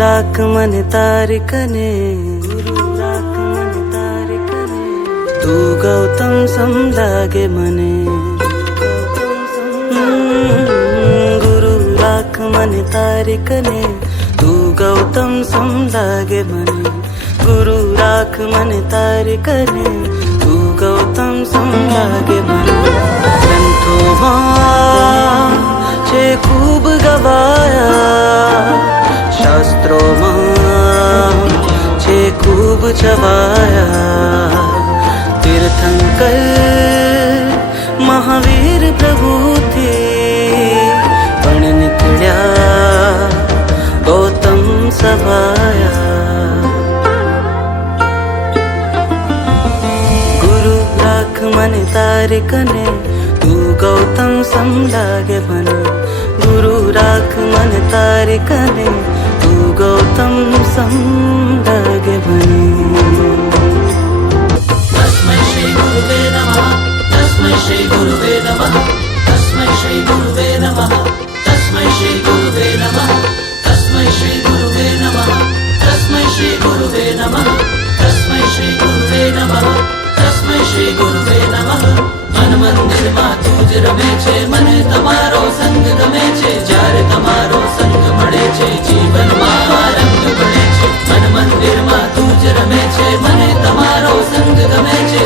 રાખ મને તારી કને, ગુરુ રાખ મને તારી કને, તું ગૌતમ સમ લાગે મને. ગુરુ રાખ મને તારી કને, તું ગૌતમ સમ લાગે મને. ગુરુ રાખ મને તારી કને, તું ગૌતમ સમ લાગે મને. ગ્રંથોમાં છે ખૂબ ગવાયા, શાસ્ત્રોમાં છે ખૂબ છવાયા. તીર્થંકર મહાવીર પ્રભુથી પણ નીકળ્યા ગૌતમ સભાયા. ગુરુ રાખ મને તારી કને, તું ગૌતમ સમ લાગે મને. ગુરુ રાખ મને તારી કને, તું ગૌતમ સમ લાગે મને. તસ્મૈ શ્રી ગુરુવે નમઃ, તસ્મૈ શ્રી ગુરુવે નમઃ, તસ્મૈ શ્રી ગુરુવે નમઃ, તસ્મૈ શ્રી ગુરુવે નમઃ, તસ્મૈ શ્રી ગુરુવે નમઃ, તસ્મૈ શ્રી ગુરુવે નમઃ, તસ્મૈ શ્રી ગુરુવે નમઃ, તસ્મૈ શ્રી ગુરુવે નમઃ. મન મંદિરમાં તું જ રમે છે, મને તમારો સંગ ગમે છે. જ્યારે તમારો સંગ મળે છે, જીવનમાં રંગ બને છે. મન મંદિરમાં તું જ રમે છે, મને તમારો સંગ ગમે છે.